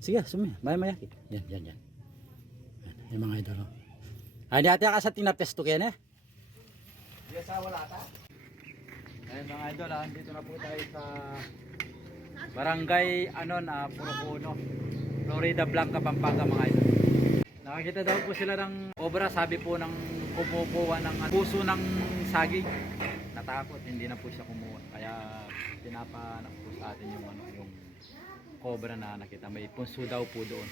Sige, sumi. Mayaki. Yan, yan, yan. Yung mga idol. Ay, di ate ka sa tinapes to kaya Yes, wala ta. Ayun mga idol, dito na po tayo sa Barangay Purukuno, Florida Blanca, Pampanga mga idol. Nakakita daw po sila ng obra, sabi po ng kumukuha ng puso ng saging. Natakot, hindi na po siya kumuha. Kaya pinapanak po sa atin yung yung cobra na nakita. May puso daw po doon.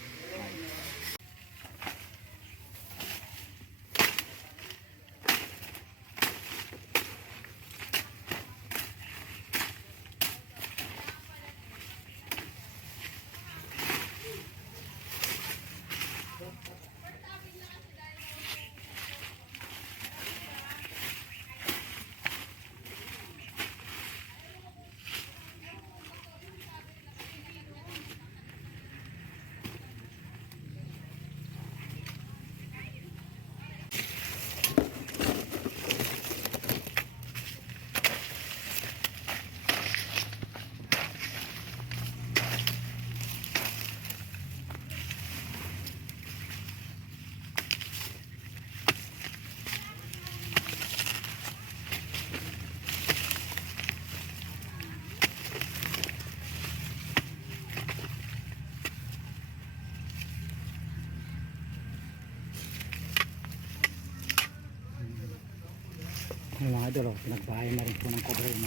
Yung mga idol, pinagbahay na rin po ng cobra yun.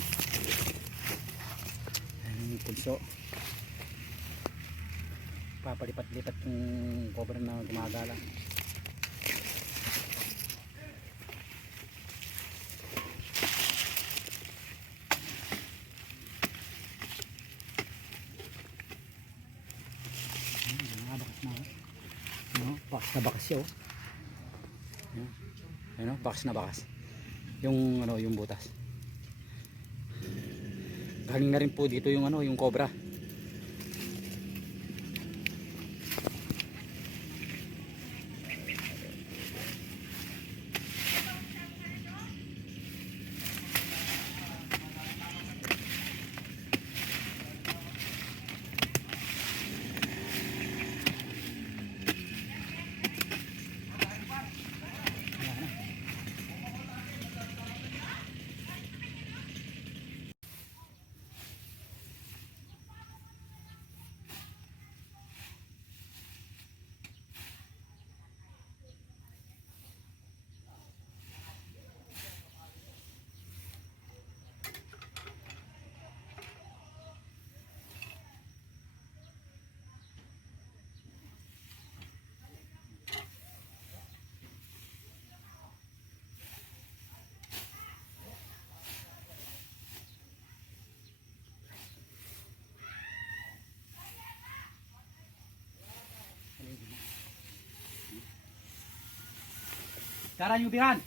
Ayan yung pulso. Papalipat-lipat yung cobra na gumagala. Bakas na bakas siya Ayan, bakas na bakas. Yung yung butas. Galing na rin po dito yung yung cobra. Cara yung bihan.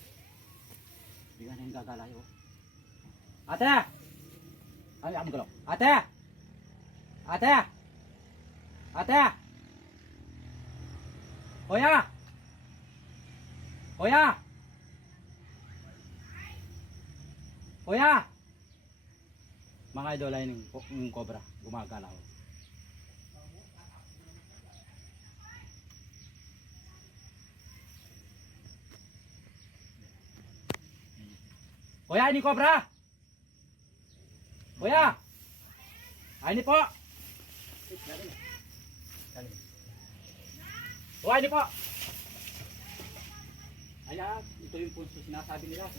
Bihan yung gagalayo. Ate! Ay, ako galaw. Ate! Ate! Ate! Kuya! Kuya! Kuya! Mga idol ay yung cobra. Gumagalaw. Kuya, ini cobra. Kuya. Ini po. Kuya, ini po. Ayan, ito yung punso sinasabi nila.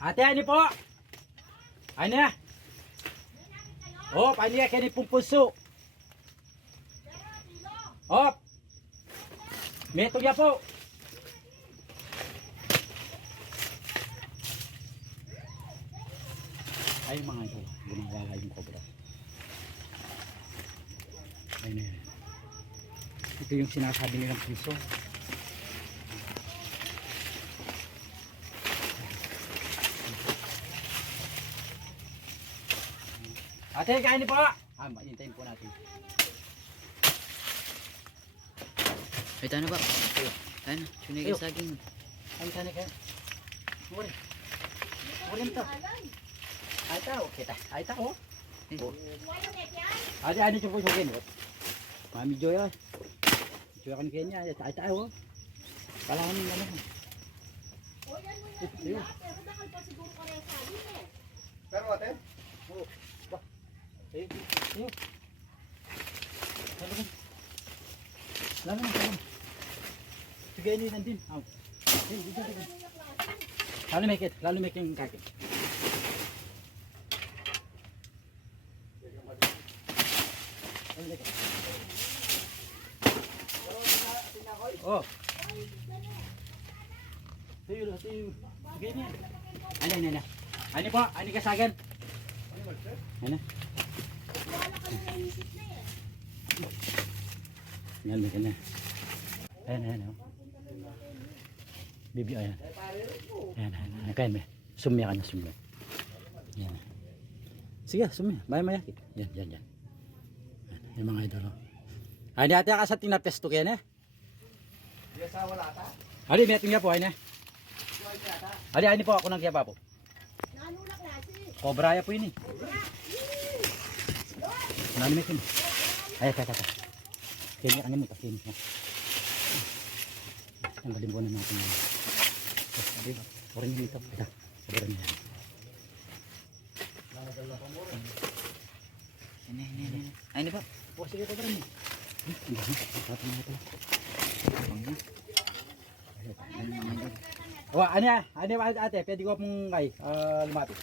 Ate, ini po. Ano ya? Oh, paano ya kaya ni pumpuso? Oh. Meto ya po. Ayun mga ito, gumagawa yung cobra. Ayun na yun. Ito yung sinasabi nilang puso. Ate, kain po! Hintayin po natin. Ay, tayo na ba? Tayo na. Sunay ka saging. Ay, sana kayo. Muli. Muli mo to. Ay, tao. Kita. Ay, tao. Ate, ano yung puso kayo? Mami Joy, ah. Joy ka ni Kenya. Ay, tao. Kala ko nila naman. Ayun. Pero ate, Ayun. Ayun. Lalo na. Sige, ano yun nandun? Aw. Ayun, dito. Lalo may yung kaki. Oh. Tuyo. Sige na. Ano. Ano po? Ano kasagan? Ano? Yan, may na. Ayan. Oh. Bibi, ayan. Ayan. Kain mo. Sumya ka na, sumya. Yan. Sige, sumya. Maya-maya. Yan. Yan mga idol. Ay, ate ka sa tinapesto kaya na. di asawa lata? Ali, may ating nga po, ay na. Ali, po ako nang kiyapa po. Cobra ya po yun eh. Nani may kin. Ay, kaka. Kaya kanya mo takin. Ang galing ko na natin. Sabi ba? Orin dito. Ito. Cobra niya. Ini. Ay, ini ba? O, sige, cobra niya. Hindi ba? Tatang na ito. O, ano ba ate? Pwede ko pong kay lumapit.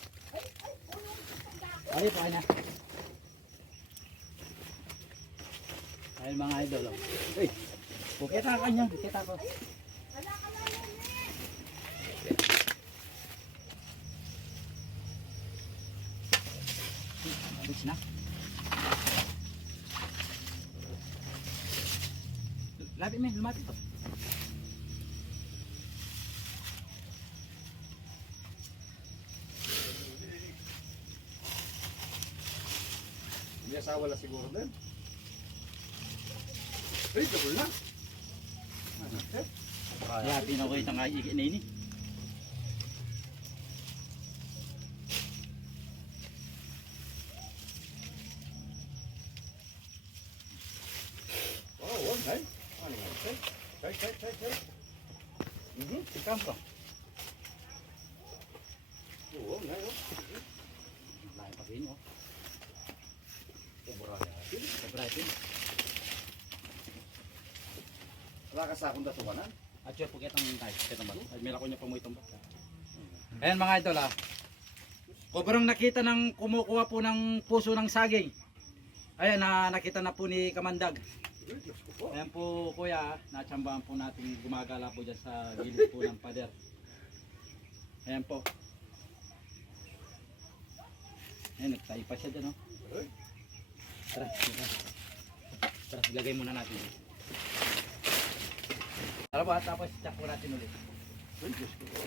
Ano po, ano? Ayun mga idol. Uy, bukita ka kanya. Bukita ko. Abis na. Lapit mo, lumapit to. Di asawa la siguro din. Ay, double na. Kaya pinakoy itang ikin na ini. Oh, okay. Ano nga ito? Kay. Sikam ko. Oo, ngayon. Lain pa rin oh. Kubra na. Sobra ito. Wala ka sa akong dasukanan? At siya po kitang tayo. Kitang ba? Ay meron ko niya pa mo itong ba. Ayan mga idol ah. Kobrang nakita ng kumukuha po ng puso ng saging. Ayan nakita na po ni Kamandag. Ay, Diyos ko po. Ayan po kuya, natsambahan po natin gumagala po dyan sa gilid po ng pader. Ayan po. Ayan, nagtayo pa siya dyan oh. Ay, Tara, ilagay muna natin. Tara ba, tapos check po natin ulit. ay, Diyos ko po.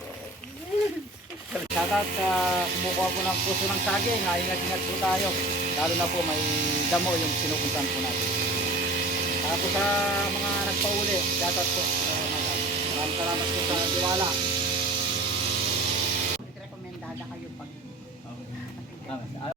Shoutout sa kumukuha po ng puso ng saging. Ingat-ingat po tayo. Lalo na po may damo yung sinupuntan po natin. Tapos sa mga nagpauli, shoutout po. Maraming salamat po sa diwala. Rekomendada kayo pag Tama.